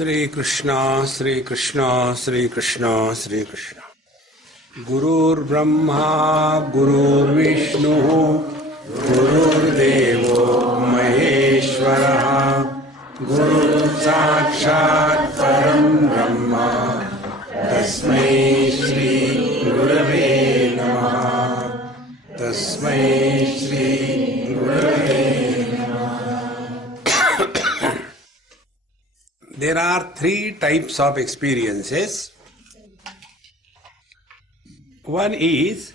Sri Krishna, Sri Krishna, Sri Krishna, Sri Krishna. Gurur Brahma, Gurur Vishnu, Gurur Devo Maheshwara, Guru Sakshat Param Brahma, Tasmai Shri Gurave Namaha, Tasmai Shri Gurave. There are three types of experiences. One is,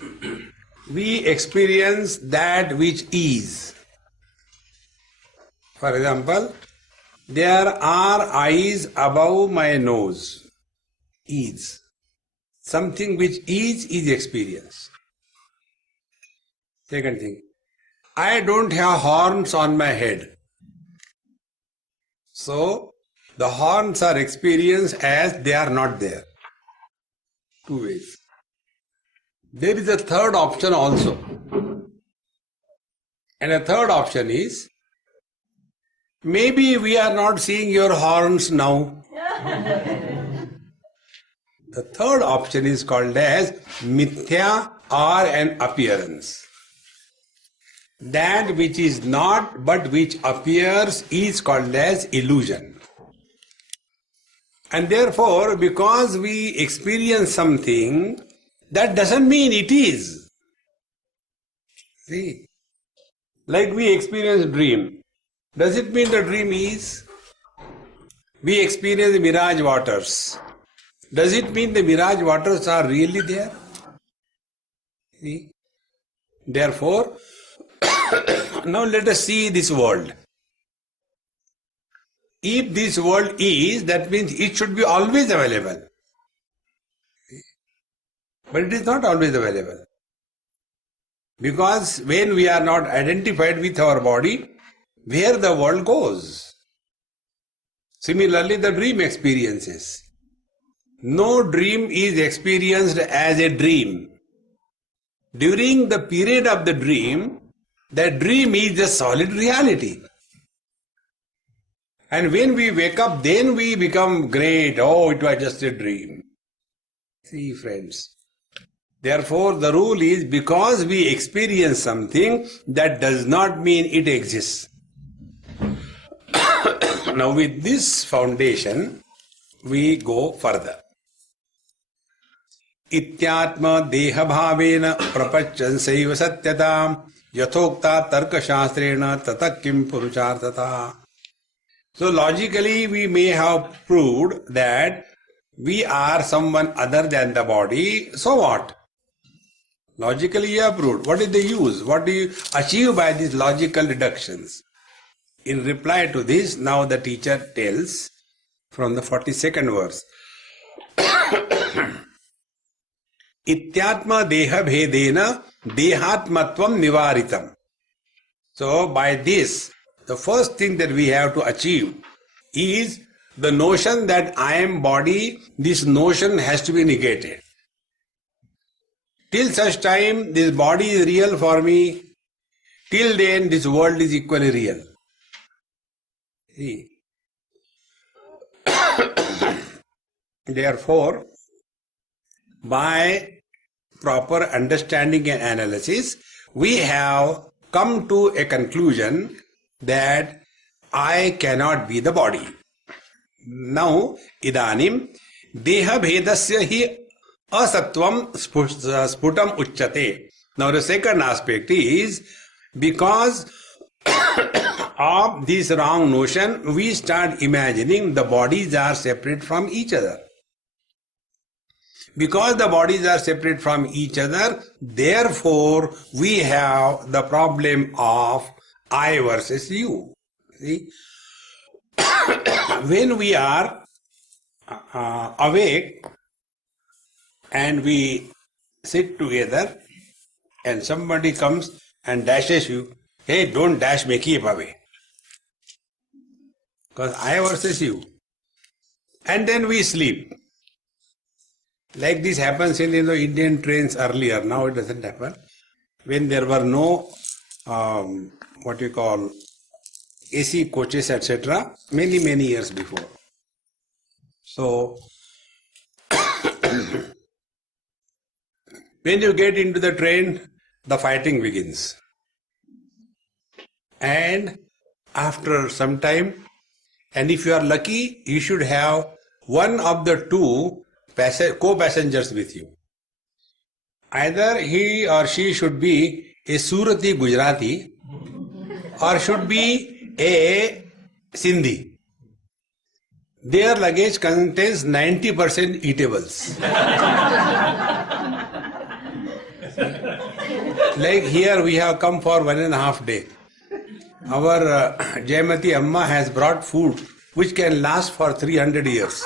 we experience that which is. For example, there are eyes above my nose. Is. Something which is experienced. Second thing, I don't have horns on my head. So, the horns are experienced as they are not there. Two ways. There is a third option also. And a third option is, maybe we are not seeing your horns now. The third option is called as mithya or an appearance. That which is not but which appears is called as illusion. And therefore, because we experience something, that doesn't mean it is. See, like we experience dream. Does it mean the dream is? We experience mirage waters. Does it mean the mirage waters are really there? See? Therefore, now let us see this world. If this world is, that means it should be always available. But it is not always available. Because when we are not identified with our body, where the world goes. Similarly, the dream experiences. No dream is experienced as a dream. During the period of the dream is a solid reality. And when we wake up, then we become great. Oh, it was just a dream. See, friends. Therefore, the rule is, because we experience something, that does not mean it exists. Now, with this foundation, we go further. Ityatma deha bhavena prapachansaiva satyatam yathokta tarka shastrena tatakim purushartata. So logically we may have proved that we are someone other than the body, so what? Logically you have proved. What is the use? What do you achieve by these logical deductions? In reply to this, now the teacher tells from the 42nd verse. Ityatma deha bhedena dehatmatvam nivaritam. So by this, the first thing that we have to achieve is the notion that I am body. This notion has to be negated. Till such time this body is real for me, till then this world is equally real. See? Therefore, by proper understanding and analysis, we have come to a conclusion that I cannot be the body. Now, idanim deha bhedasya hi asatvam sputam uchyate. Now, the second aspect is, because of this wrong notion, we start imagining the bodies are separate from each other. Because the bodies are separate from each other, therefore, we have the problem of I versus you. See? When we are awake and we sit together and somebody comes and dashes you, hey, don't dash me, keep away. Because I versus you. And then we sleep. Like this happens in the Indian trains earlier. Now it doesn't happen. When there were no AC coaches, etc., many years before. So, when you get into the train, the fighting begins. And after some time, and if you are lucky, you should have one of the two co-passengers with you. Either he or she should be a Surati Gujarati or should be a Sindhi. Their luggage contains 90% eatables. Like here we have come for 1.5 days. Our Jaymati Amma has brought food which can last for 300 years.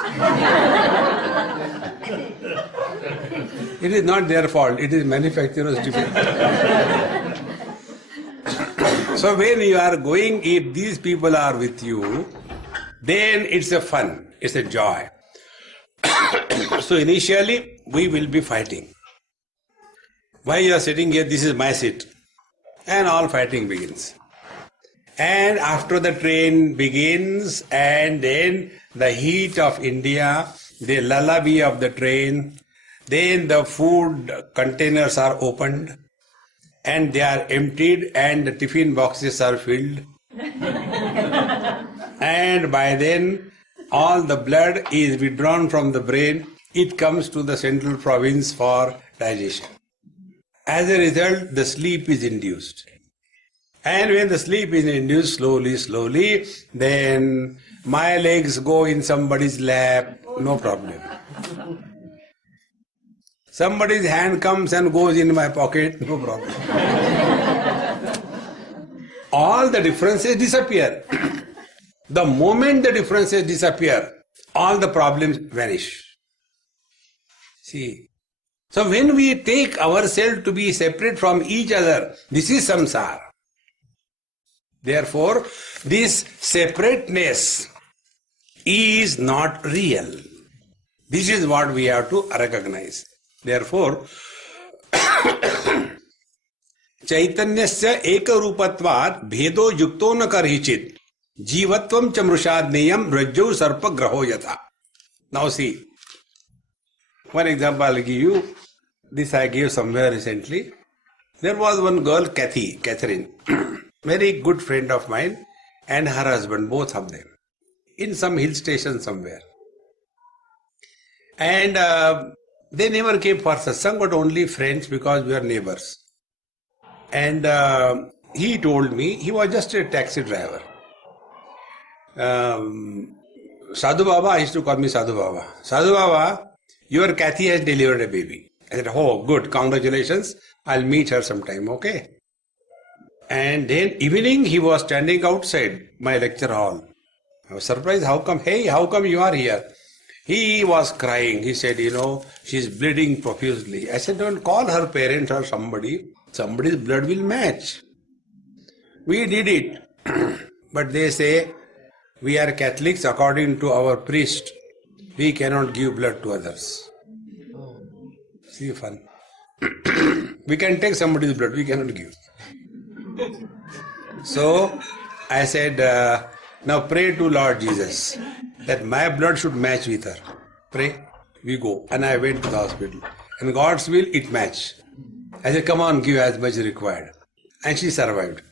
It is not their fault, it is manufacturer's defect. So when you are going, if these people are with you, then it's a fun, it's a joy. So initially we will be fighting. Why you are sitting here, this is my seat. And all fighting begins. And after the train begins, and then the heat of India, the lullaby of the train, then the food containers are opened and they are emptied and the tiffin boxes are filled. And by then all the blood is withdrawn from the brain. It comes to the central province for digestion. As a result, the sleep is induced. And when the sleep is induced slowly, then my legs go in somebody's lap, no problem. Somebody's hand comes and goes in my pocket, no problem. All the differences disappear. The moment the differences disappear, all the problems vanish. See, so when we take ourselves to be separate from each other, this is samsara. Therefore, this separateness is not real. This is what we have to recognize. Therefore, Chaitanyasya ekarupatvat bhedo yukto na karhichit jivatvam chamrushadneyam rajau sarpa graho yatha. Now see, one example I'll give you. This I gave somewhere recently. There was one girl, Catherine, very good friend of mine, and her husband, both of them, in some hill station somewhere. And they never came for satsang, but only friends because we are neighbors. And he told me, he was just a taxi driver. Sadhu Baba, I used to call me Sadhu Baba. Sadhu Baba, your Kathy has delivered a baby. I said, oh, good, congratulations. I'll meet her sometime, okay? And then evening he was standing outside my lecture hall. I was surprised, how come you are here? He was crying. He said, she's bleeding profusely. I said, don't call her parents or somebody. Somebody's blood will match. We did it. But they say, we are Catholics, according to our priest, we cannot give blood to others. See, fun. We can take somebody's blood, we cannot give. So I said, now pray to Lord Jesus that my blood should match with her. Pray, we go. And I went to the hospital. And God's will, it matched. I said, come on, give as much required. And she survived.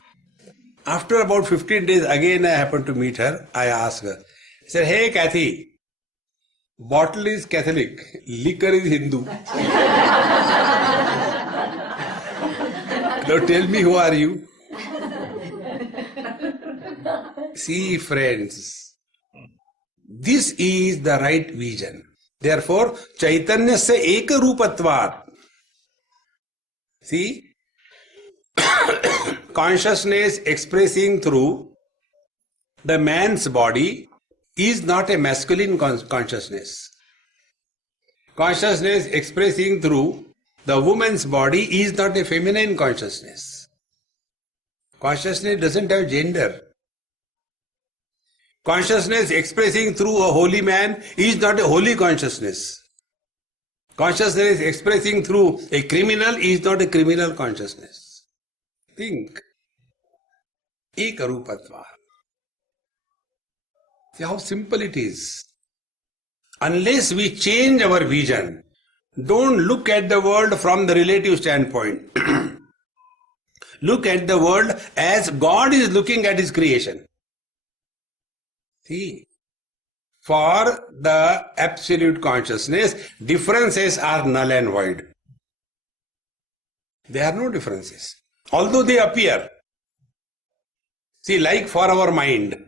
After about 15 days, again I happened to meet her. I asked her. I said, hey Kathy, bottle is Catholic, liquor is Hindu. Now tell me, who are you? See, friends, this is the right vision. Therefore, Chaitanyasya ekarupatvat. See, consciousness expressing through the man's body is not a masculine consciousness. Consciousness expressing through the woman's body is not a feminine consciousness. Consciousness doesn't have gender. Consciousness expressing through a holy man is not a holy consciousness. Consciousness expressing through a criminal is not a criminal consciousness. Think. Ekarupatva. See how simple it is. Unless we change our vision, don't look at the world from the relative standpoint. Look at the world as God is looking at His creation. See, for the absolute consciousness, differences are null and void. There are no differences, although they appear. See, like for our mind.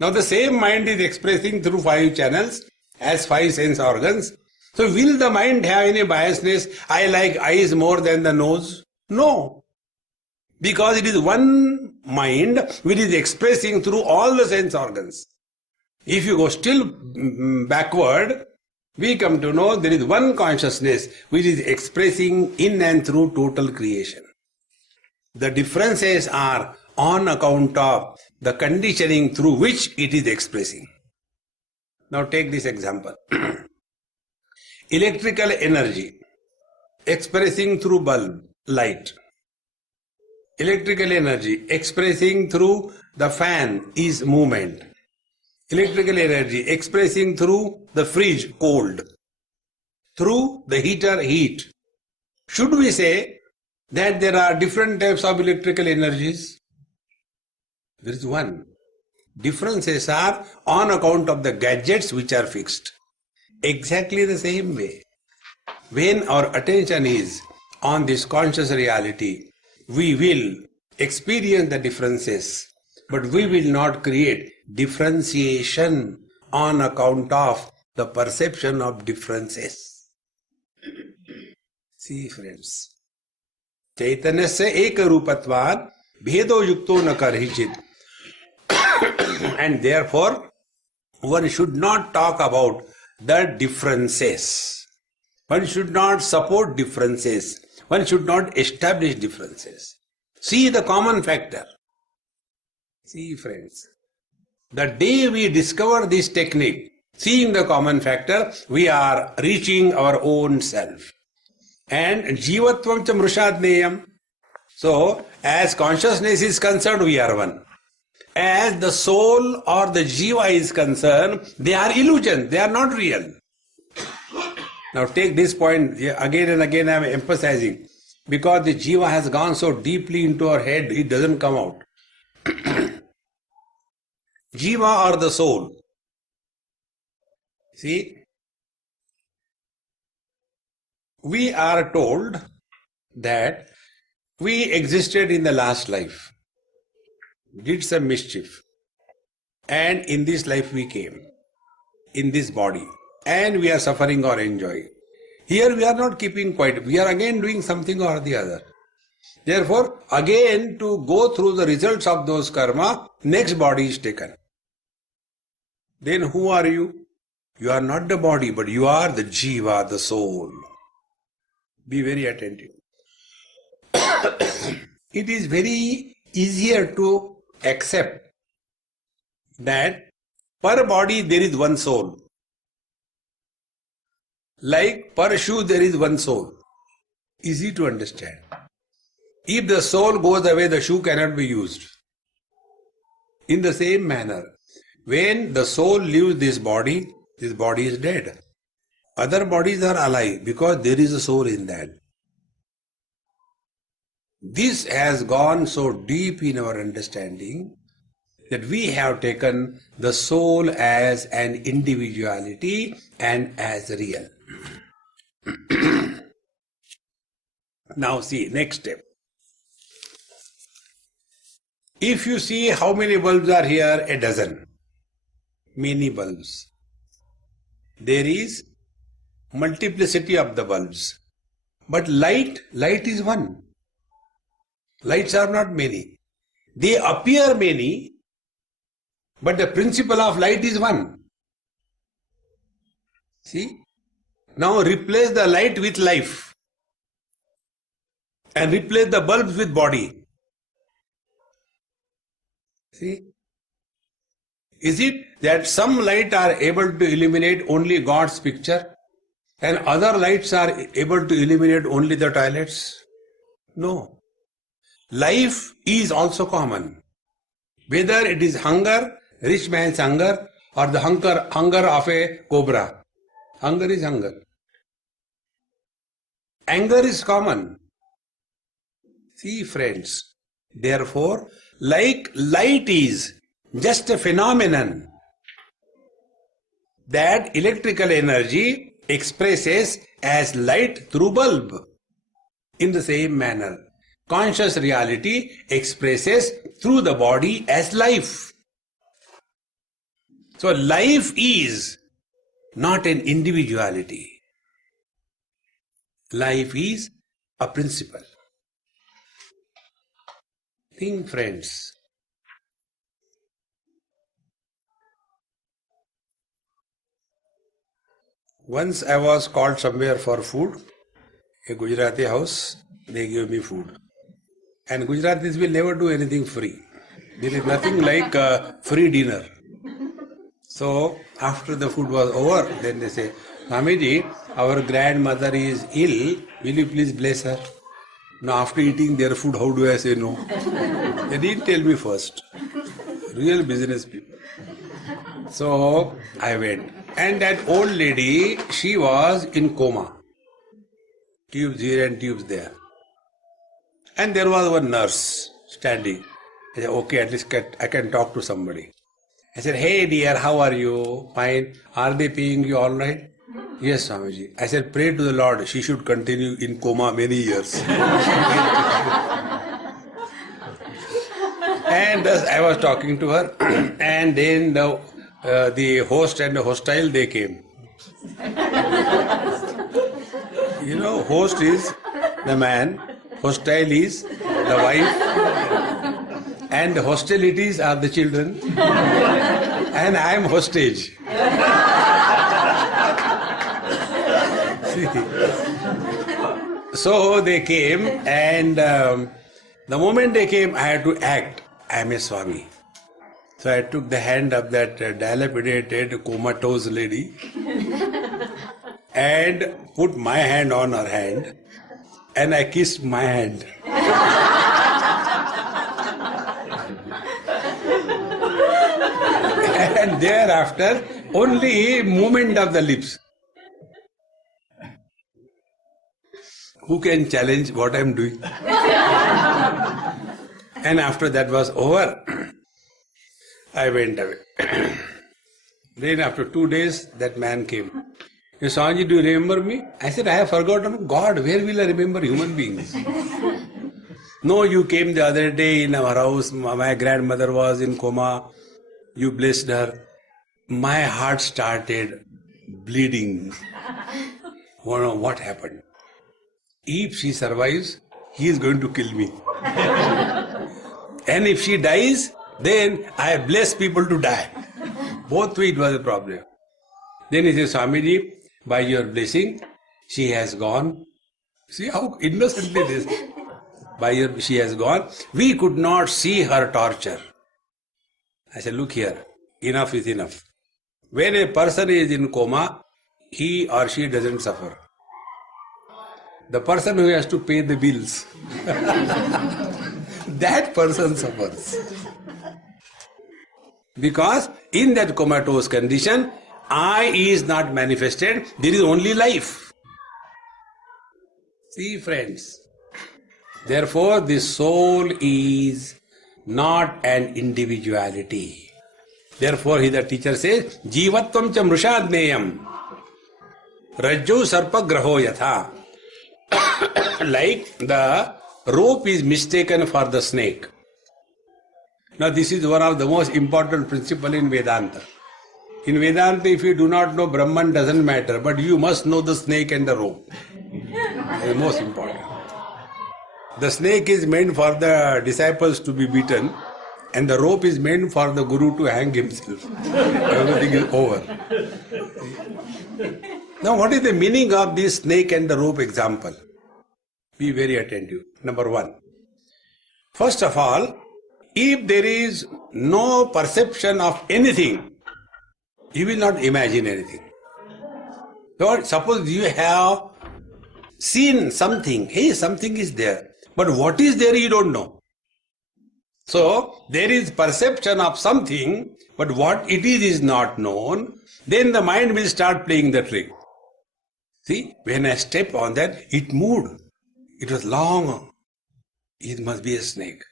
Now the same mind is expressing through 5 channels as 5 sense organs. So will the mind have any biasness? I like eyes more than the nose? No. Because it is one mind which is expressing through all the sense organs. If you go still backward, we come to know there is one consciousness which is expressing in and through total creation. The differences are on account of the conditioning through which it is expressing. Now take this example. Electrical energy expressing through bulb, light. Electrical energy expressing through the fan is movement. Electrical energy expressing through the fridge, cold. Through the heater, heat. Should we say that there are different types of electrical energies? There is one. Differences are on account of the gadgets which are fixed. Exactly the same way. When our attention is on this conscious reality, we will experience the differences, but we will not create differentiation on account of the perception of differences. See friends, Chaitanyasya ekarupatvan bhedo yukto na karhichit. And therefore, one should not talk about the differences. One should not support differences. One should not establish differences. See the common factor. See friends, the day we discover this technique, seeing the common factor, we are reaching our own self. And jivatvam cha mrushadneyam. So, as consciousness is concerned, we are one. As the soul or the jiva is concerned, they are illusions, they are not real. Now take this point again and again, I am emphasizing, because the jiva has gone so deeply into our head, it doesn't come out. Jiva or the soul. See, we are told that we existed in the last life, did some mischief, and in this life we came, in this body, and we are suffering or enjoying. Here we are not keeping quiet, we are again doing something or the other. Therefore, again to go through the results of those karma, next body is taken. Then who are you? You are not the body, but you are the jiva, the soul. Be very attentive. It is very easier to accept that per body there is one soul. Like per shoe there is one soul. Easy to understand. If the soul goes away, the shoe cannot be used. In the same manner, when the soul leaves this body is dead. Other bodies are alive because there is a soul in that. This has gone so deep in our understanding that we have taken the soul as an individuality and as real. Now see, next step. If you see how many bulbs are here, a dozen. Many bulbs. There is multiplicity of the bulbs. But light is one. Lights are not many. They appear many, but the principle of light is one. See? Now replace the light with life and replace the bulbs with body. See? Is it that some light are able to illuminate only God's picture and other lights are able to illuminate only the toilets? No. Life is also common. Whether it is hunger, rich man's hunger, or the hunger of a cobra. Hunger is hunger. Anger is common. See, friends, therefore, like light is just a phenomenon that electrical energy expresses as light through bulb. In the same manner, conscious reality expresses through the body as life. So life is not an individuality. Life is a principle. Think, friends. Once I was called somewhere for food, a Gujarati house, they gave me food. And Gujaratis will never do anything free. There is nothing like a free dinner. So after the food was over, then they say, Swamiji, our grandmother is ill, will you please bless her? Now after eating their food, how do I say no? They didn't tell me first. Real business people. So I went. And that old lady, she was in coma. Tubes here and tubes there. And there was one nurse standing. I said, okay, at least I can talk to somebody. I said, hey dear, how are you? Fine. Are they paying you all right? Yes, Swamiji. I said, pray to the Lord. She should continue in coma many years. And thus I was talking to her. And then the host and the hostile, they came. You know, host is the man, hostile is the wife, and the hostilities are the children, and I am hostage. So they came, and the moment they came, I had to act. I am a Swami. So I took the hand of that dilapidated, comatose lady and put my hand on her hand, and I kissed my hand. And thereafter, only movement of the lips. Who can challenge what I am doing? And after that was over, I went away. Then after 2 days, that man came. He said, Swamiji, do you remember me? I said, I have forgotten. God, where will I remember human beings? No, you came the other day in our house. My grandmother was in coma. You blessed her. My heart started bleeding. What happened? If she survives, he is going to kill me. And if she dies, then I bless people to die. Both ways it was a problem. Then he says, Swamiji, by your blessing, she has gone. See how innocently this. She has gone. We could not see her torture. I said, look here, enough is enough. When a person is in coma, he or she doesn't suffer. The person who has to pay the bills, that person suffers. Because in that comatose condition, I is not manifested, there is only life. See, friends, therefore the soul is not an individuality. Therefore, the teacher says, Jivatvam cha mrushadneyam rajju sarpa graho yatha. Like the rope is mistaken for the snake. Now this is one of the most important principles in Vedanta. In Vedanta, if you do not know Brahman, doesn't matter, but you must know the snake and the rope. It is most important. The snake is meant for the disciples to be beaten, and the rope is meant for the Guru to hang himself. Everything is over. Now what is the meaning of this snake and the rope example? Be very attentive. Number one. First of all, if there is no perception of anything, you will not imagine anything. So suppose you have seen something, hey, something is there, but what is there you don't know. So there is perception of something, but what it is not known. Then the mind will start playing the trick. See, when I step on that, it moved. It was long. It must be a snake.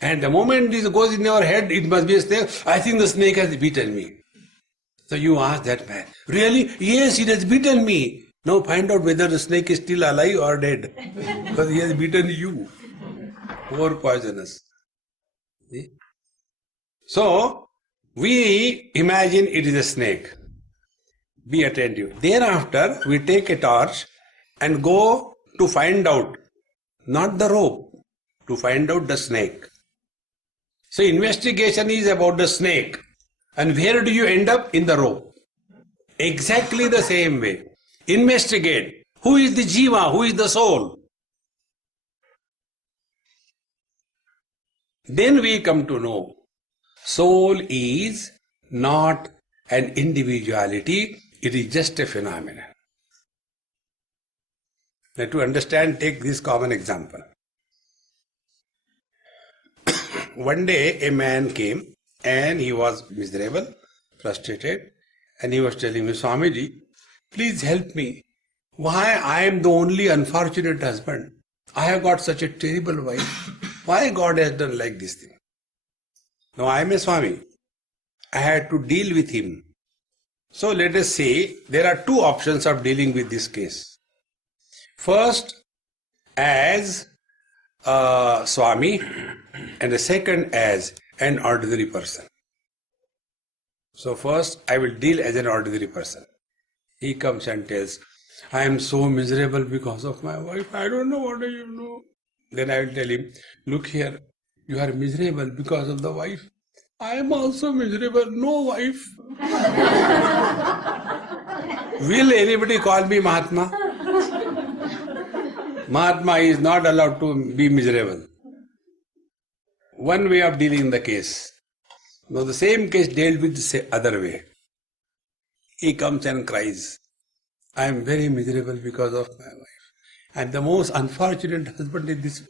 And the moment this goes in your head, it must be a snake. I think the snake has bitten me. So you ask that man, really? Yes, it has bitten me. Now find out whether the snake is still alive or dead. Because he has bitten you. More poisonous. See? So, we imagine it is a snake. Be attentive. Thereafter, we take a torch and go to find out, not the rope, to find out the snake. So, investigation is about the snake. And where do you end up? In the rope. Exactly the same way. Investigate. Who is the jiva? Who is the soul? Then we come to know soul is not an individuality, it is just a phenomenon. Now to understand, take this common example. One day a man came and he was miserable, frustrated, and he was telling me, Swamiji, please help me. Why I am the only unfortunate husband? I have got such a terrible wife. Why God has done like this thing? Now I am a Swami. I had to deal with him. So let us say there are two options of dealing with this case. First, as a Swami, and the second as an ordinary person. So first I will deal as an ordinary person. He comes and tells, I am so miserable because of my wife. I don't know what do you know. Then I will tell him, look here, you are miserable because of the wife. I am also miserable, no wife. Will anybody call me Mahatma? Mahatma is not allowed to be miserable. One way of dealing the case. Now the same case dealt with the other way. He comes and cries, I am very miserable because of my wife. I am the most unfortunate husband in this world.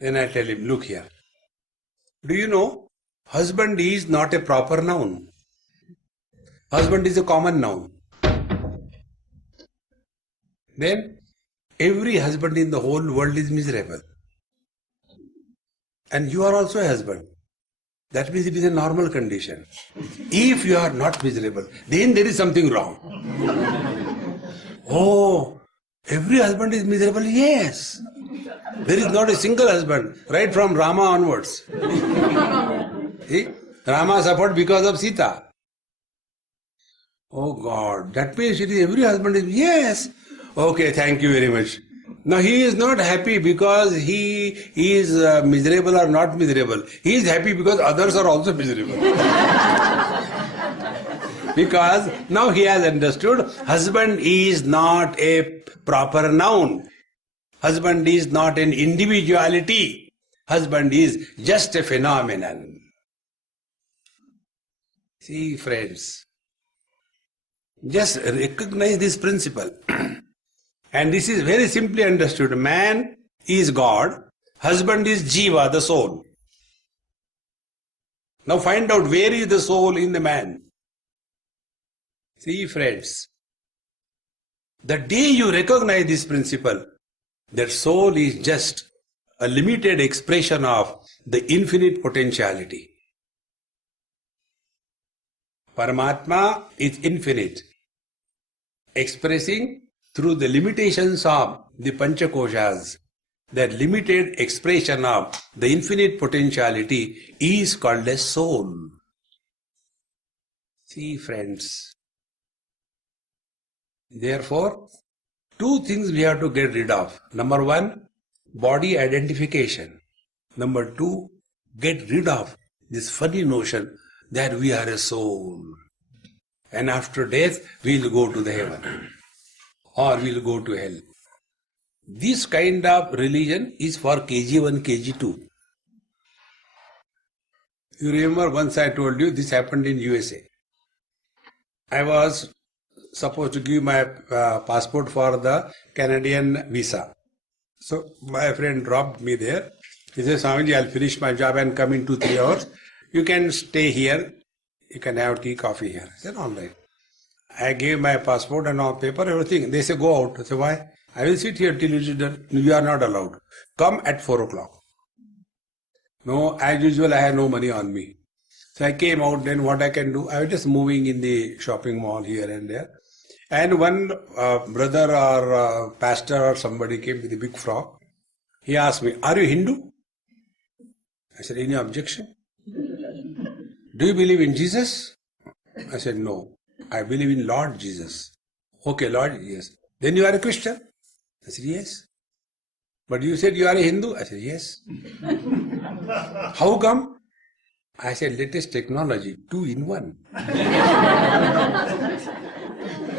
Then I tell him, look here. Do you know, husband is not a proper noun. Husband is a common noun. Then every husband in the whole world is miserable. And you are also a husband. That means it is a normal condition. If you are not miserable, then there is something wrong. Oh, every husband is miserable? Yes. There is not a single husband, right from Rama onwards. See? Rama suffered because of Sita. Oh God, that means it is every husband is, yes. Okay, thank you very much. Now he is not happy because he is miserable or not miserable. He is happy because others are also miserable. Because now he has understood husband is not a proper noun. Husband is not an individuality. Husband is just a phenomenon. See friends, just recognize this principle. And this is very simply understood. Man is God, husband is Jiva, the soul. Now find out where is the soul in the man. See friends, the day you recognize this principle, that soul is just a limited expression of the infinite potentiality. Paramatma is infinite, expressing through the limitations of the Panchakoshas. That limited expression of the infinite potentiality is called as soul. See friends, therefore, two things we have to get rid of. Number one, body identification. Number two, get rid of this funny notion that we are a soul. And after death, we will go to the heaven. Or we will go to hell. This kind of religion is for KG1, KG2. You remember once I told you this happened in USA. I was supposed to give my passport for the Canadian visa. So my friend dropped me there He says, Swamiji, I'll finish my job and come in 2-3 hours. You can stay here. You can have tea, coffee here. I said, all right. I gave my passport and all paper, everything. They say, go out. I say, why? I will sit here till it is done. You are not allowed. Come at 4 o'clock. No, as usual, I have no money on me. So I came out, then what I can do? I was just moving in the shopping mall here and there. And one brother or pastor or somebody came with a big frock. He asked me, are you Hindu? I said, any objection? Do you believe in Jesus? I said, no. I believe in Lord Jesus. Okay, Lord, yes. Then you are a Christian? I said, yes. But you said you are a Hindu? I said, yes. How come? I said, latest technology, 2 in 1.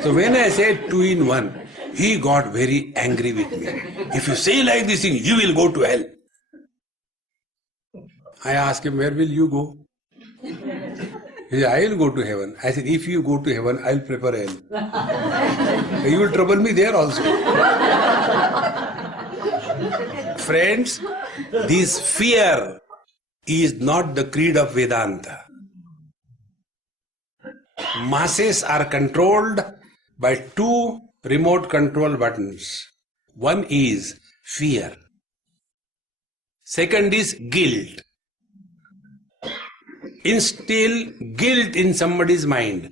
So when I said 2 in 1, he got very angry with me. If you say like this thing, you will go to hell. I asked him, where will you go? He said, I will go to heaven. I said, if you go to heaven, I will prepare hell. You will trouble me there also. Friends, this fear is not the creed of Vedanta. Masses are controlled by 2 remote control buttons. One is fear. Second is guilt. Instill guilt in somebody's mind.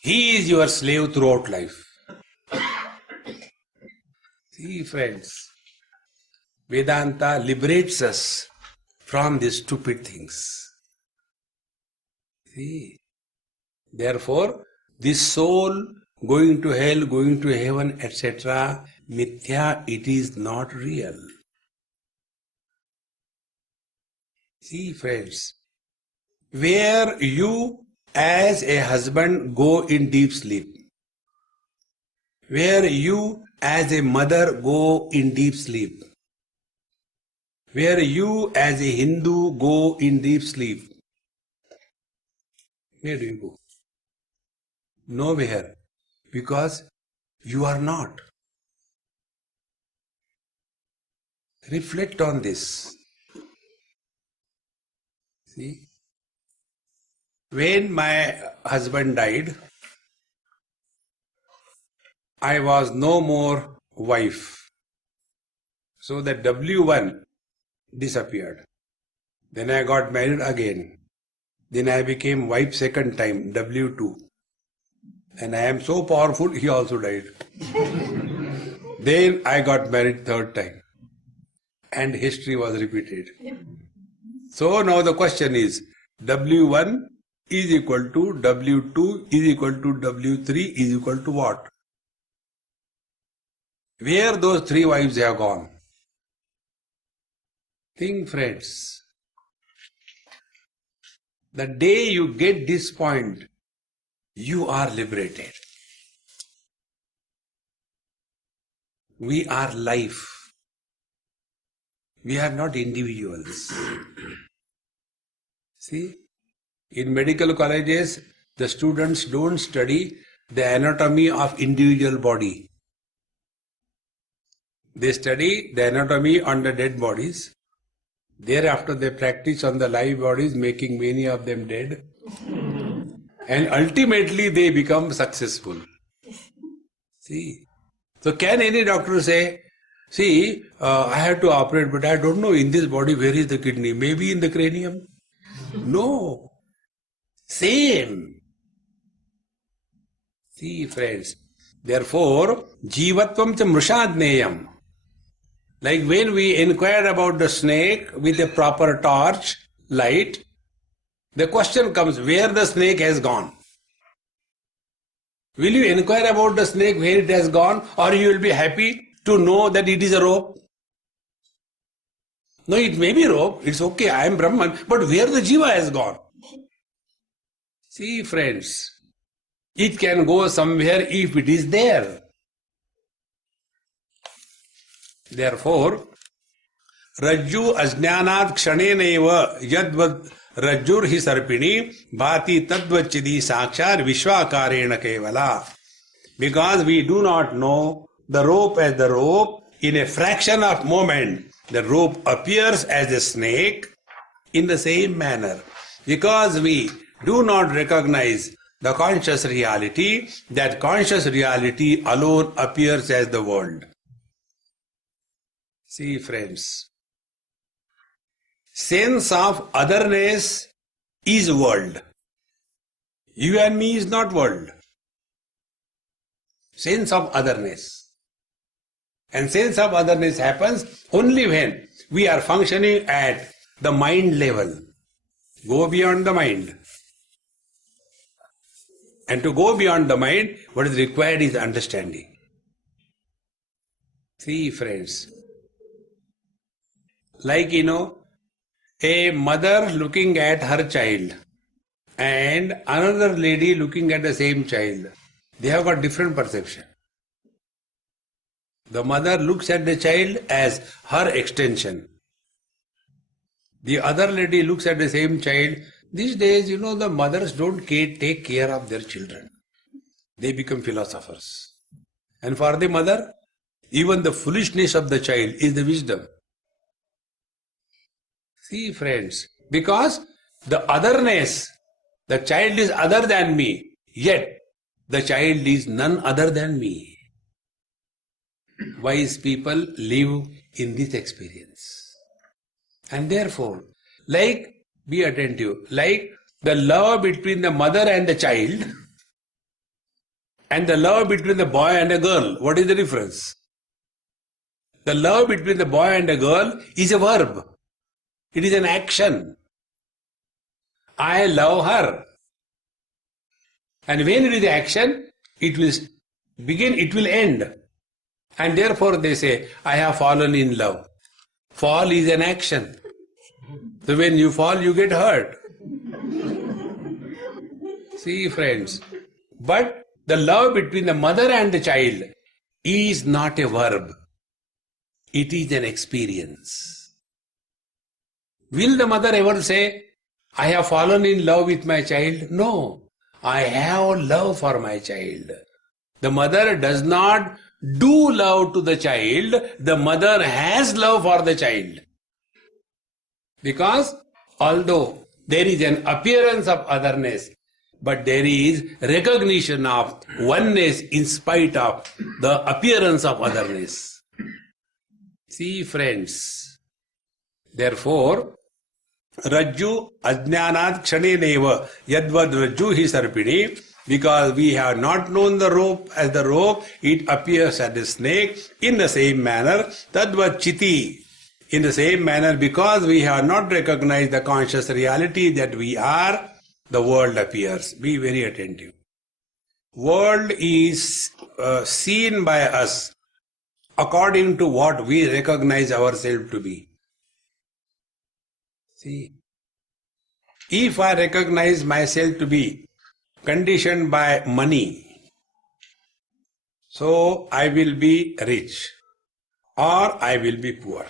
He is your slave throughout life. See, friends, Vedanta liberates us from these stupid things. See, therefore, this soul going to hell, going to heaven, etc., mithya, it is not real. See, friends, where you as a husband go in deep sleep, where you as a mother go in deep sleep, where you as a Hindu go in deep sleep, where do you go? Nowhere, because you are not. Reflect on this. See, when my husband died, I was no more wife. So the W1 disappeared. Then I got married again. Then I became wife second time, W2. And I am so powerful, he also died. Then I got married third time. And history was repeated. So now the question is, W1 is equal to W2 is equal to W3 is equal to what? Where those 3 wives have gone? Think, friends. The day you get this point, you are liberated. We are life. We are not individuals. See, in medical colleges, the students don't study the anatomy of individual body. They study the anatomy on the dead bodies. Thereafter they practice on the live bodies, making many of them dead. And ultimately they become successful. See, so can any doctor say, see, I have to operate, but I don't know in this body where is the kidney, maybe in the cranium? No. Same. See, friends, therefore, jivatvam cha mrishadneyam. Like when we inquired about the snake with a proper torch, light, the question comes, where the snake has gone? Will you inquire about the snake where it has gone, or you will be happy to know that it is a rope? No, it may be rope, it's okay, I am Brahman, but where the jiva has gone? See, friends, it can go somewhere if it is there. Therefore, Rajju ajnanat kshaneneva yadvad Rajjur hi sarpini bhati tadvachidi sakshar vishwakarena kevala. Because we do not know the rope as the rope, in a fraction of moment the rope appears as a snake in the same manner. Because we do not recognize the conscious reality, that conscious reality alone appears as the world. See, friends, sense of otherness is world. You and me is not world. Sense of otherness. And sense of otherness happens only when we are functioning at the mind level. Go beyond the mind. And to go beyond the mind, what is required is understanding. See, friends, like a mother looking at her child and another lady looking at the same child, they have got different perception. The mother looks at the child as her extension. The other lady looks at the same child. These days, the mothers don't take care of their children. They become philosophers. And for the mother, even the foolishness of the child is the wisdom. See, friends, because the otherness, the child is other than me, yet the child is none other than me. Wise people live in this experience. And therefore, be attentive, like the love between the mother and the child and the love between the boy and a girl, what is the difference? The love between the boy and the girl is a verb. It is an action. I love her. And when it is action, it will begin, it will end. And therefore they say, I have fallen in love. Fall is an action. So when you fall, you get hurt. See, friends, but the love between the mother and the child is not a verb. It is an experience. Will the mother ever say, I have fallen in love with my child? No, I have love for my child. The mother does not do love to the child, the mother has love for the child. Because although there is an appearance of otherness, but there is recognition of oneness in spite of the appearance of otherness. See, friends, therefore, Rajju ajnanat kshaneneva yadvad rajju hi sarpini. Because we have not known the rope as the rope, it appears as a snake. In the same manner, tadvat chiti. In the same manner, because we have not recognized the conscious reality that we are, the world appears. Be very attentive. World is seen by us according to what we recognize ourselves to be. See, if I recognize myself to be conditioned by money, so I will be rich or I will be poor.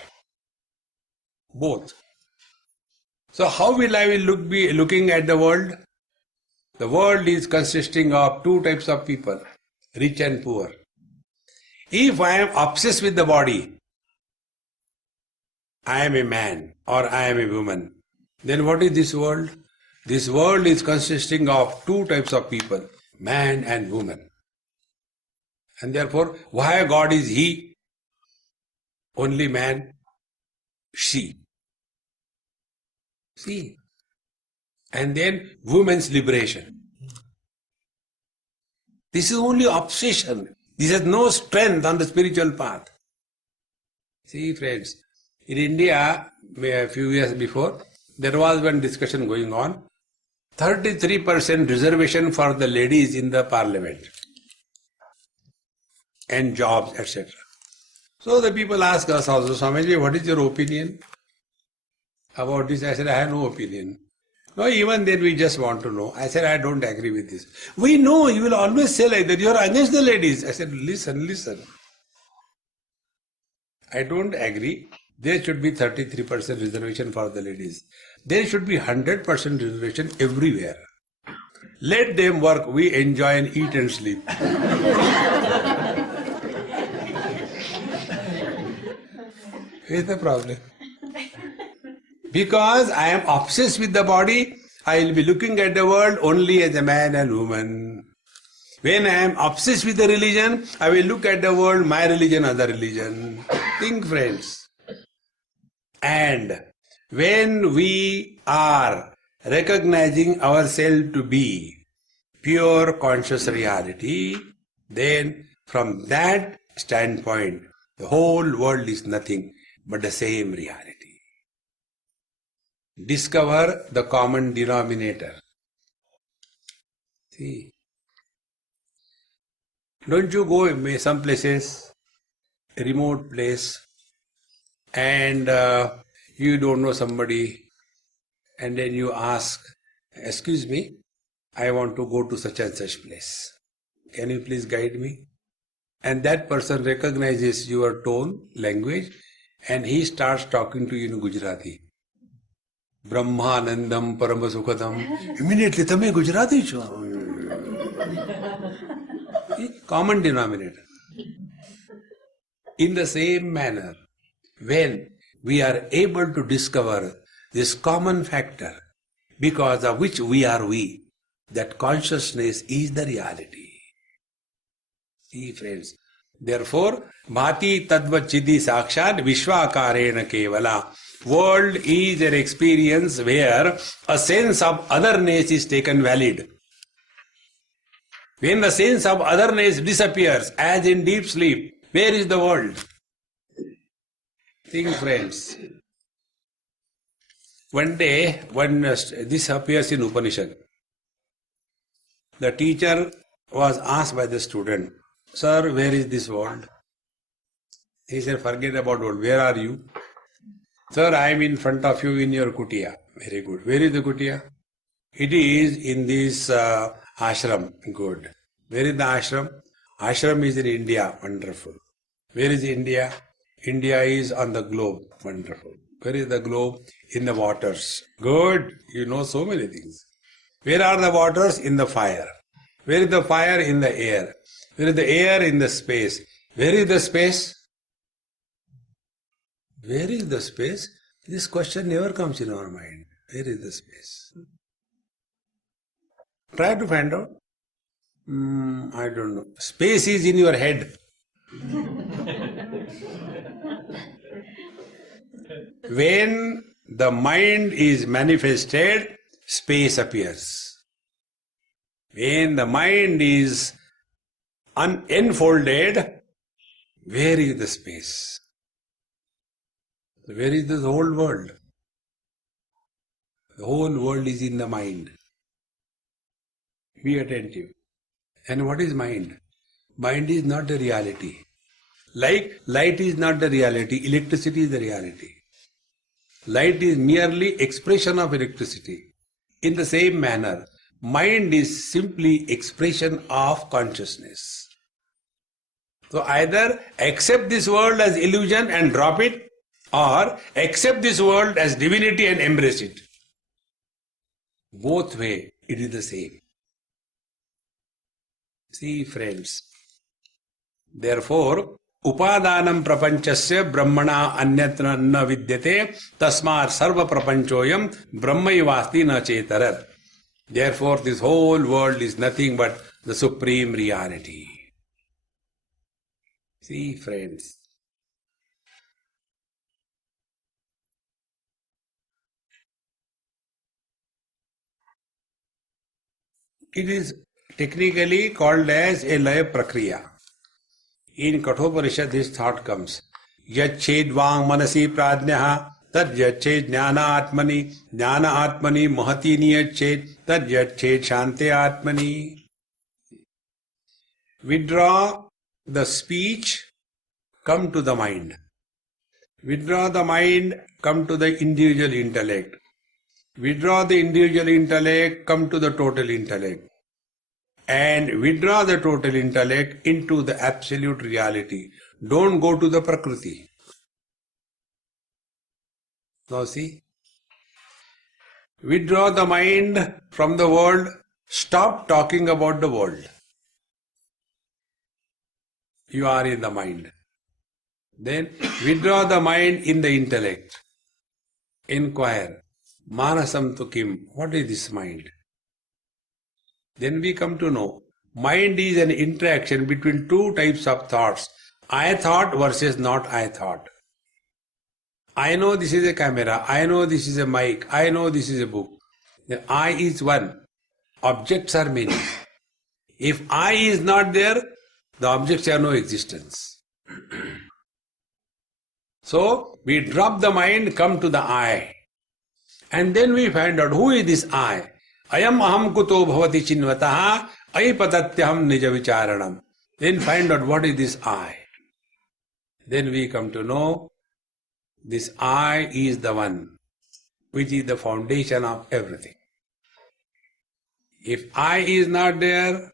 Both. So how will I be looking at the world? The world is consisting of two types of people, rich and poor. If I am obsessed with the body, I am a man or I am a woman, then what is this world? This world is consisting of two types of people, man and woman. And therefore, why God is He? Only man, she. See. And then women's liberation. This is only obsession. This has no strength on the spiritual path. See, friends, in India, a few years before, there was one discussion going on. 33% reservation for the ladies in the parliament and jobs, etc. So the people ask us also, Swamiji, what is your opinion about this? I said, I have no opinion. No, even then we just want to know. I said, I don't agree with this. We know you will always say like that, you are against the ladies. I said, listen. I don't agree. There should be 33% reservation for the ladies. There should be 100% reservation everywhere. Let them work, we enjoy and eat and sleep. Where is the problem? Because I am obsessed with the body, I will be looking at the world only as a man and woman. When I am obsessed with the religion, I will look at the world, my religion, other religion. Think, friends. And when we are recognizing ourselves to be pure conscious reality, then from that standpoint, the whole world is nothing but the same reality. Discover the common denominator. See, don't you go some places, a remote place, and you don't know somebody, and then you ask, excuse me, I want to go to such and such place. Can you please guide me? And that person recognizes your tone, language, and he starts talking to you in Gujarati. Brahmanandam Paramasukadam. Immediately, tame Gujarati cho. Common denominator. In the same manner, when we are able to discover this common factor, because of which we are we, that consciousness is the reality. See, friends. Therefore, Bhati Tadva Chidi Sakshat Vishwakarena Kevala. World is an experience where a sense of otherness is taken valid. When the sense of otherness disappears, as in deep sleep, where is the world? Think, friends. One day, this appears in Upanishad. The teacher was asked by the student, Sir, where is this world? He said, forget about world. Where are you? Sir, I am in front of you in your kutia. Very good. Where is the kutia? It is in this ashram. Good. Where is the ashram? Ashram is in India. Wonderful. Where is India? India is on the globe. Wonderful. Where is the globe? In the waters. Good. You know so many things. Where are the waters? In the fire. Where is the fire? In the air. Where is the air? In the space. Where is the space? Where is the space? This question never comes in our mind. Where is the space? Try to find out. I don't know. Space is in your head. When the mind is manifested, space appears. When the mind is unfolded, where is the space? Where is this whole world? The whole world is in the mind. Be attentive. And what is mind? Mind is not the reality. Like light is not the reality, electricity is the reality. Light is merely expression of electricity. In the same manner, mind is simply expression of consciousness. So either accept this world as illusion and drop it, or accept this world as divinity and embrace it. Both way, it is the same. See, friends. Therefore, upadanam prapanchasya brahmana anyatra na vidyate tasmar sarva prapanchoyam brahmaivasti na chetarat. Therefore, this whole world is nothing but the supreme reality. See, friends. It is technically called as a laya prakriya. In Kathoparishad, this thought comes. Yachedvang manasi pradnyaha tad yached jnana atmani mahati niyached tad yached shante atmani. Withdraw the speech, come to the mind. Withdraw the mind, come to the individual intellect. Withdraw the individual intellect, come to the total intellect. And withdraw the total intellect into the absolute reality. Don't go to the Prakriti. Now see, withdraw the mind from the world, stop talking about the world. You are in the mind. Then withdraw the mind in the intellect. Inquire. Manasam tu kim? What is this mind? Then we come to know. Mind is an interaction between two types of thoughts. I thought versus not I thought. I know this is a camera. I know this is a mic. I know this is a book. The I is one. Objects are many. If I is not there, the objects have no existence. So, we drop the mind, come to the I. And then we find out who is this I. Ayam aham kuto bhavati chinvataha aipatatyaham nija vicharanam. Then find out what is this I. Then we come to know this I is the one which is the foundation of everything. If I is not there,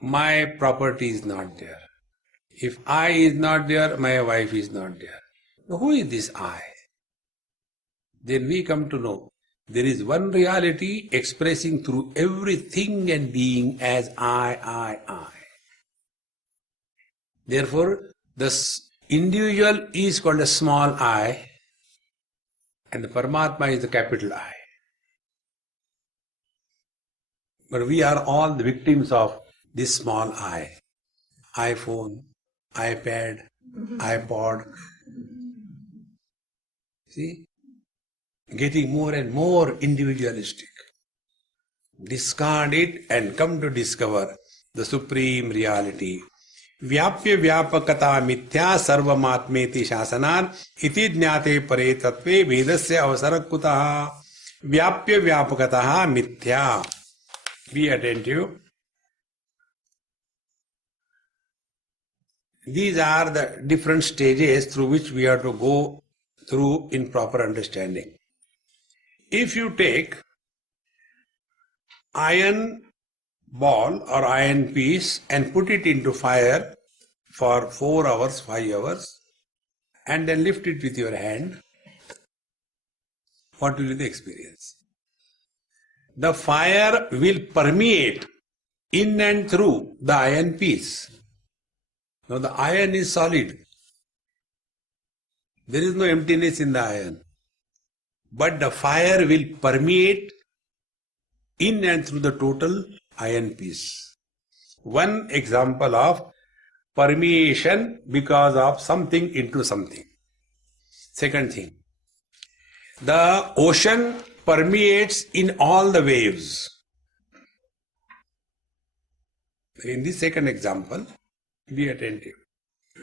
my property is not there. If I is not there, my wife is not there. Who is this I? Then we come to know there is one reality expressing through everything and being as I. Therefore, the individual is called a small I and the Paramatma is the capital I. But we are all the victims of this small I. iPhone, iPad, iPod. See? Getting more and more individualistic. Discard it and come to discover the supreme reality. Vyapya vyapakata mithya sarvamatmeti shasanar iti jnate pare tatve vedasya avasarak kutaha. Vyapya vyapakataha mithya. Be attentive. These are the different stages through which we have to go through in proper understanding. If you take iron ball or iron piece and put it into fire for 4 hours, 5 hours, and then lift it with your hand, what will be the experience? The fire will permeate in and through the iron piece. Now the iron is solid. There is no emptiness in the iron. But the fire will permeate in and through the total iron piece. One example of permeation because of something into something. Second thing, the ocean permeates in all the waves. In this second example, be attentive.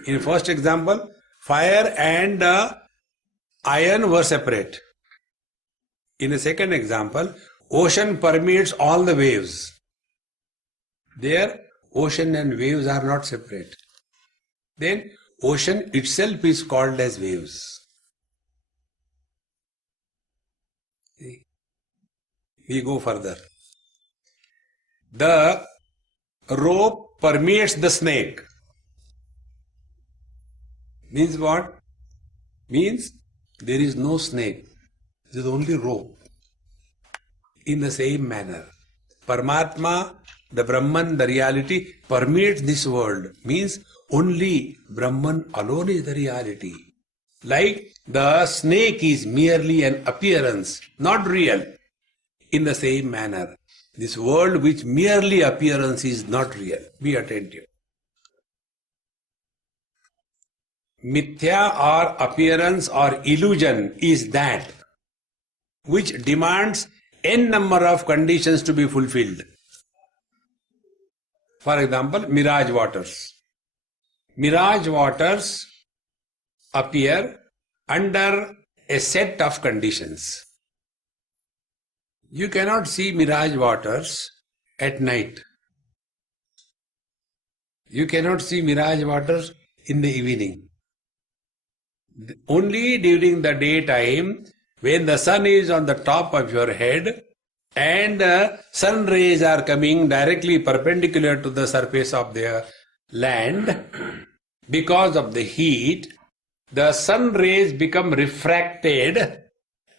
In the first example, fire and iron were separate. In the second example, ocean permeates all the waves. There, ocean and waves are not separate. Then, ocean itself is called as waves. See? We go further. The rope permeates the snake. Means what? Means there is no snake. There is only rope. In the same manner, Paramatma, the Brahman, the reality, permeates this world. Means only Brahman alone is the reality. Like the snake is merely an appearance, not real. In the same manner, this world which merely appearance is not real. Be attentive. Mithya or appearance or illusion is that which demands n number of conditions to be fulfilled. For example, mirage waters. Mirage waters appear under a set of conditions. You cannot see mirage waters at night. You cannot see mirage waters in the evening. Only during the daytime, when the sun is on the top of your head and sun rays are coming directly perpendicular to the surface of the land, because of the heat, the sun rays become refracted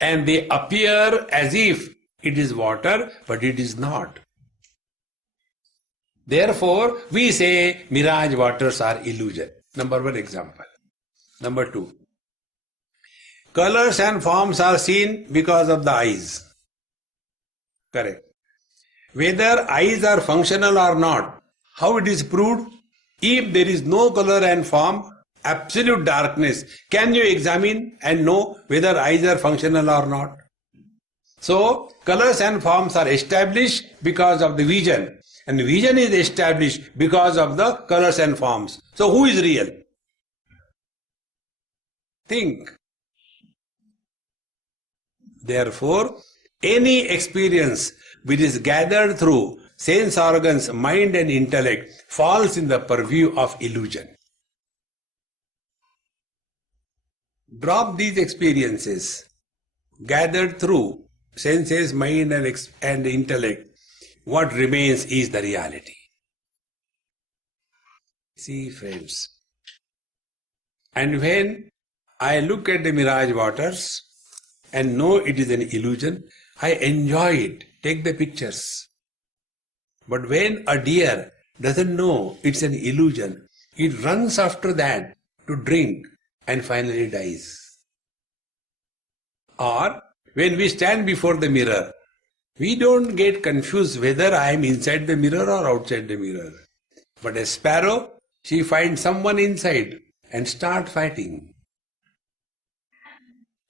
and they appear as if it is water, but it is not. Therefore, we say mirage waters are illusion. Number one example. Number two. Colors and forms are seen because of the eyes. Correct. Whether eyes are functional or not, how it is proved? If there is no color and form, absolute darkness, can you examine and know whether eyes are functional or not? So, colors and forms are established because of the vision, and vision is established because of the colors and forms. So, who is real? Think. Therefore, any experience which is gathered through sense organs, mind and intellect falls in the purview of illusion. Drop these experiences gathered through senses, mind and intellect. What remains is the reality. See, friends. And when I look at the mirage waters and know it is an illusion, I enjoy it, take the pictures. But when a deer doesn't know it's an illusion, it runs after that to drink and finally dies. Or when we stand before the mirror, we don't get confused whether I am inside the mirror or outside the mirror. But a sparrow, she finds someone inside and start fighting.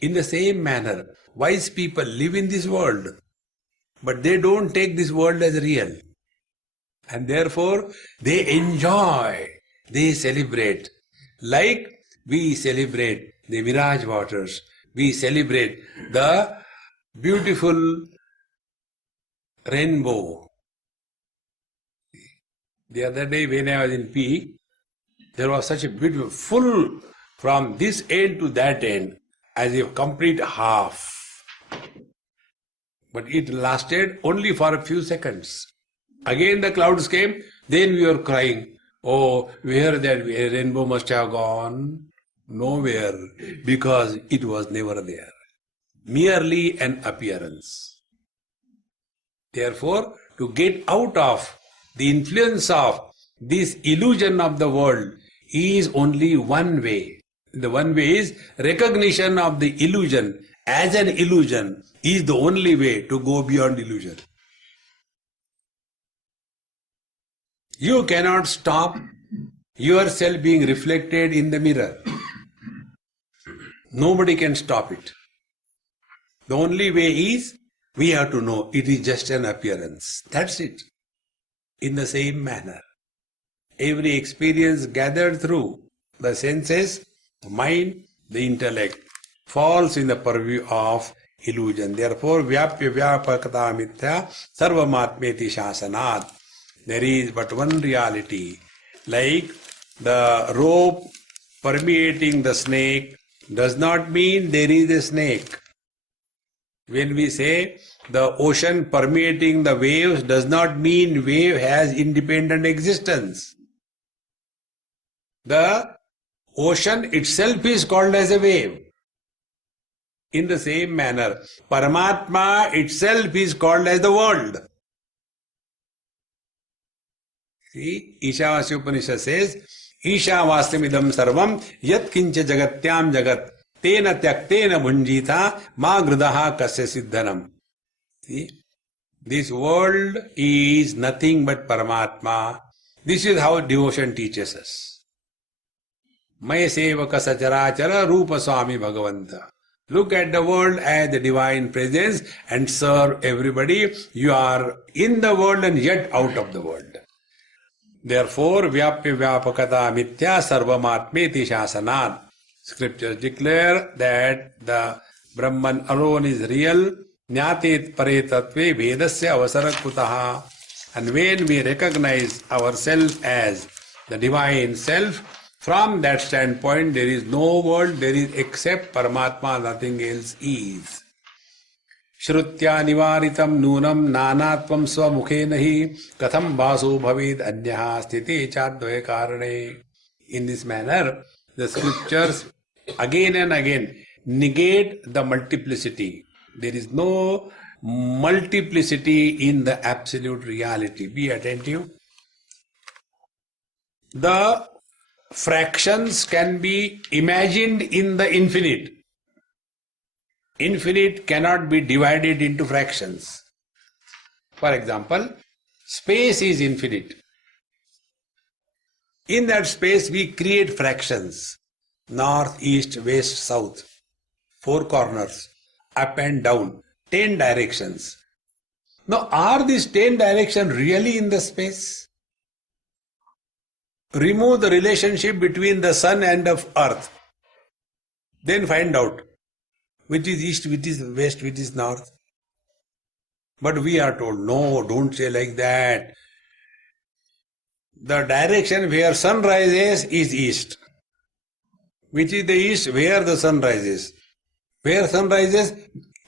In the same manner, wise people live in this world, but they don't take this world as real. And therefore, they enjoy, they celebrate. Like we celebrate the mirage waters, we celebrate the beautiful rainbow. The other day when I was in Peak, there was such a beautiful, full from this end to that end, as a complete half. But it lasted only for a few seconds. Again the clouds came, then we were crying, oh, where that rainbow must have gone? Nowhere, because it was never there. Merely an appearance. Therefore, to get out of the influence of this illusion of the world is only one way. The one way is recognition of the illusion as an illusion is the only way to go beyond illusion. You cannot stop yourself being reflected in the mirror. Nobody can stop it. The only way is we have to know it is just an appearance. That's it. In the same manner, every experience gathered through the senses, the mind, the intellect falls in the purview of illusion. Therefore, vyapya vyapakata mithya sarvamatmeti shasanat. There is but one reality. Like the rope permeating the snake does not mean there is a snake. When we say the ocean permeating the waves does not mean wave has independent existence. The ocean itself is called as a wave. In the same manner, Paramatma itself is called as the world. See, Ishavasya Upanishad says, Ishavasya sarvam yat kincha jagatyam jagat tena tyaktena bhunjita ma grudaha kasya siddhanam. See, this world is nothing but Paramatma. This is how devotion teaches us. Maya sevaka sacharaachara rupa swami bhagavanta. Look at the world as the divine presence and serve everybody. You are in the world and yet out of the world. Therefore, vyapya vyapakata mithya sarvamatmeti shasanat. Scriptures declare that the Brahman alone is real. Jnatet pare tattve vedasya avasara kutaha. And when we recognize ourselves as the divine self, from that standpoint, there is no world, there is except Paramatma, nothing else is. Shrutya nivaritam nunam nanatvam swamukhe nahi katham vaso bhaved anyaha sthite chadvaya karane. In this manner, the scriptures again and again negate the multiplicity. There is no multiplicity in the absolute reality. Be attentive. The fractions can be imagined in the infinite. Infinite cannot be divided into fractions. For example, space is infinite. In that space, we create fractions. North, east, west, south. 4 corners. Up and down. 10 directions. Now, are these 10 directions really in the space? Remove the relationship between the sun and the earth. Then find out which is east, which is west, which is north. But we are told, no, don't say like that. The direction where sun rises is east. Which is the east? Where the sun rises. Where sun rises?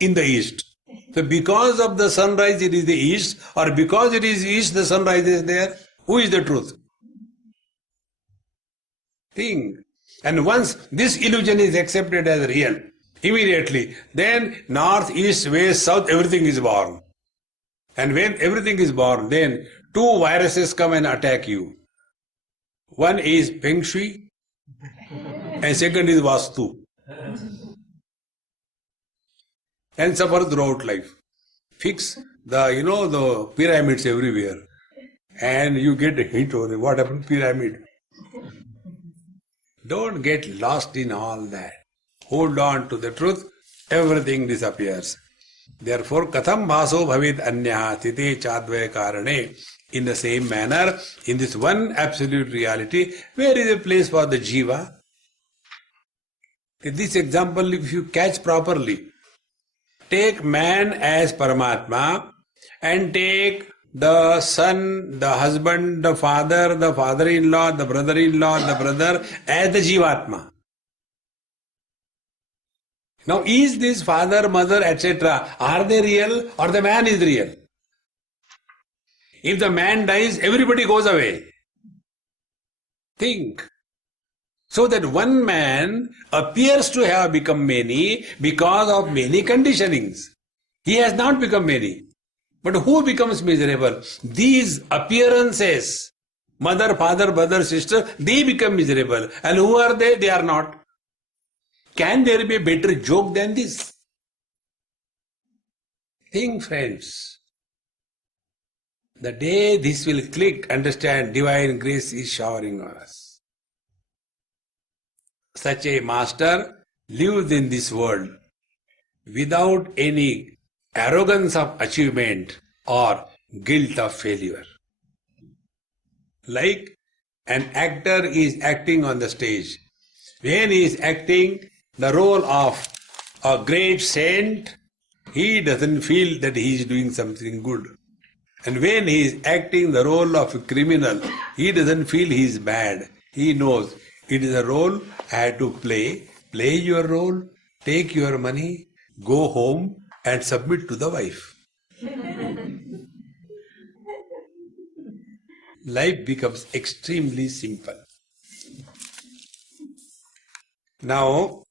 In the east. So because of the sunrise it is the east, or because it is east the sun rises there? Who is the truth? Think. And once this illusion is accepted as real, immediately, then north, east, west, south, everything is born. And when everything is born, then 2 viruses come and attack you. One is Feng Shui, and second is Vastu. And suffer throughout life. Fix the pyramids everywhere. And you get a hint over what happened to pyramid. Don't get lost in all that. Hold on to the truth, everything disappears. Therefore, katham bhaso bhavid anyaha tite chadvaya karane. In the same manner, in this one absolute reality, where is a place for the jiva? This example, if you catch properly, take man as Paramatma and take the son, the husband, the father-in-law, the brother-in-law, the brother as the Jivatma. Now, is this father, mother, etc., are they real or the man is real? If the man dies, everybody goes away. Think. So that one man appears to have become many because of many conditionings. He has not become many. But who becomes miserable? These appearances, mother, father, brother, sister, they become miserable. And who are they? They are not. Can there be a better joke than this? Think, friends. The day this will click, understand, divine grace is showering on us. Such a master lives in this world without any arrogance of achievement or guilt of failure. Like an actor is acting on the stage. When he is acting the role of a great saint, he doesn't feel that he is doing something good. And when he is acting the role of a criminal, he doesn't feel he is bad. He knows it is a role I have to play. Play your role, take your money, go home and submit to the wife. Life becomes extremely simple. Now,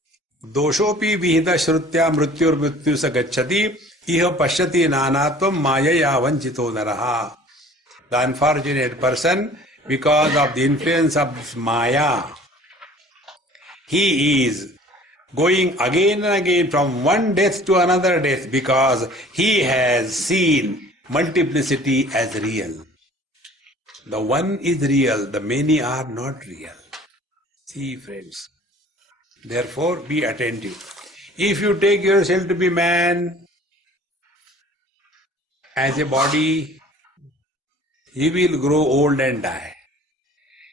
doshopi vihita shrutya mrityur mrityu sa gacchati iha pashyati nanatvam mayaya vanchito naraha. The unfortunate person, because of the influence of maya, he is going again and again from one death to another death because he has seen multiplicity as real. The one is real, the many are not real. See, friends. Therefore, be attentive. If you take yourself to be man as a body, you will grow old and die.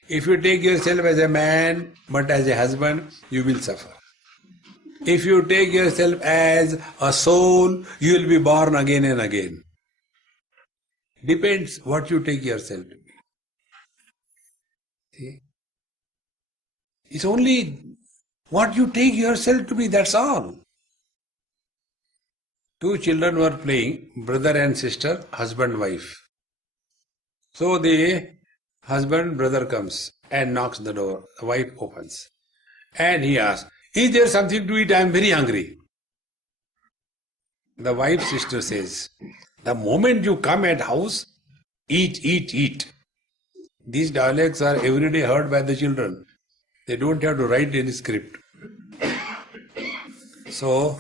If you take yourself as a man, but as a husband, you will suffer. If you take yourself as a soul, you will be born again and again. Depends what you take yourself to be. See? It's only what you take yourself to be, that's all. 2 children were playing, brother and sister, husband, wife. So the brother comes and knocks the door. The wife opens. And he asks, is there something to eat? I am very hungry. The wife's sister says, the moment you come at house, eat, eat, eat. These dialects are every day heard by the children. They don't have to write any script. So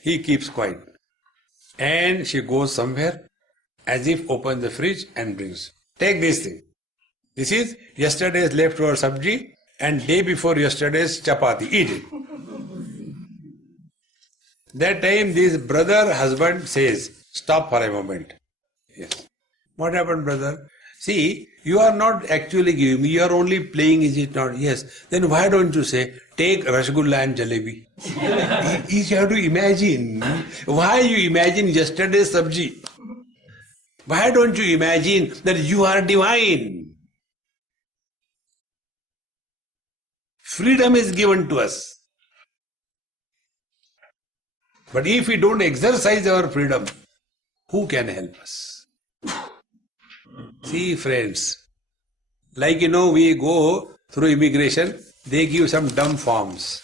he keeps quiet. And she goes somewhere, as if opens the fridge and brings. Take this thing. This is yesterday's leftover sabji and day before yesterday's chapati. Eat it. That time this brother husband says, stop for a moment. Yes. What happened, brother? See, you are not actually giving me, you are only playing, is it not? Yes. Then why don't you say, take rasgulla and jalebi? You have to imagine. Why you imagine yesterday's sabji? Why don't you imagine that you are divine? Freedom is given to us. But if we don't exercise our freedom, who can help us? See, friends, like we go through immigration, they give some dumb forms.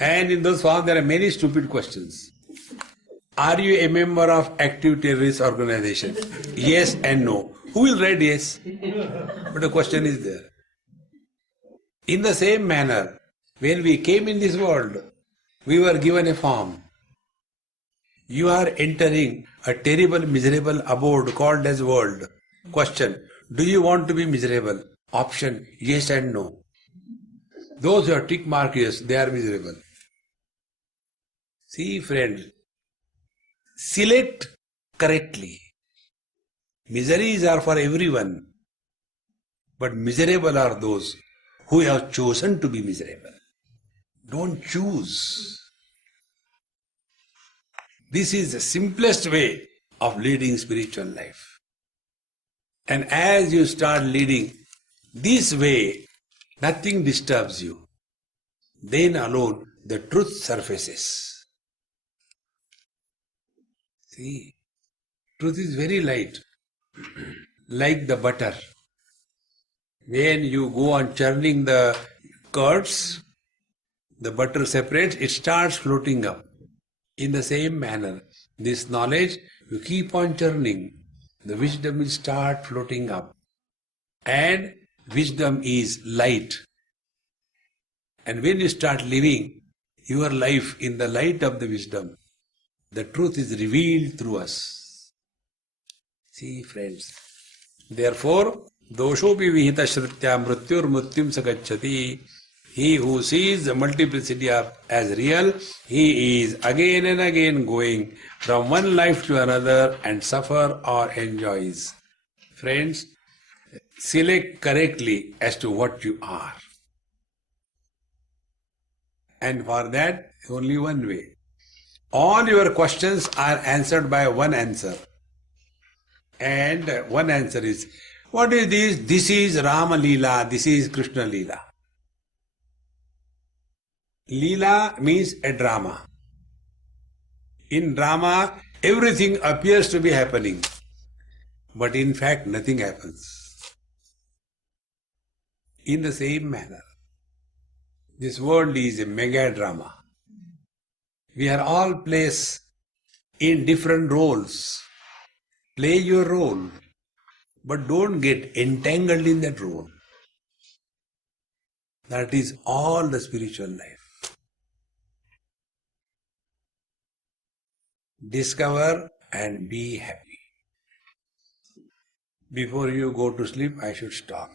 And in those forms, there are many stupid questions. Are you a member of active terrorist organization? Yes and no. Who will write yes? But the question is there. In the same manner, when we came in this world, we were given a form. You are entering a terrible, miserable abode called as world. Question, do you want to be miserable? Option, yes and no. Those who are tick mark yes, they are miserable. See, friends, select correctly. Miseries are for everyone, but miserable are those who have chosen to be miserable. Don't choose. This is the simplest way of leading spiritual life. And as you start leading this way, nothing disturbs you. Then alone the truth surfaces. See, truth is very light, like the butter. When you go on churning the curds, the butter separates, it starts floating up. In the same manner, this knowledge, you keep on churning, the wisdom will start floating up. And wisdom is light. And when you start living your life in the light of the wisdom, the truth is revealed through us. See, friends, therefore, doshopi vihita shrutya mrityur mrityum sagacchati. He who sees the multiplicity of as real, he is again and again going from one life to another and suffer or enjoys. Friends, select correctly as to what you are. And for that, only one way. All your questions are answered by one answer. And one answer is, what is this? This is Rama Leela, this is Krishna Leela. Leela means a drama. In drama, everything appears to be happening, but in fact nothing happens. In the same manner, this world is a mega drama. We are all placed in different roles. Play your role, but don't get entangled in that role. That is all the spiritual life. Discover and be happy. Before you go to sleep, I should stop.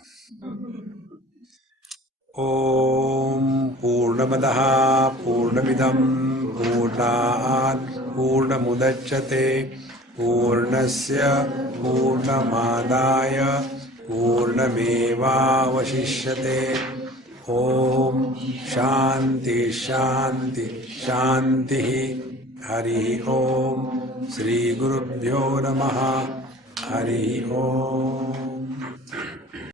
Om Purnamadaha Purnamidam Purnat Purnamudachyate Purnasya Purnamadaya Purnameva Vashishyate. Om Shanti Shanti Shanti. Hari Om Sri Gurubhyo Namaha. Hari Om.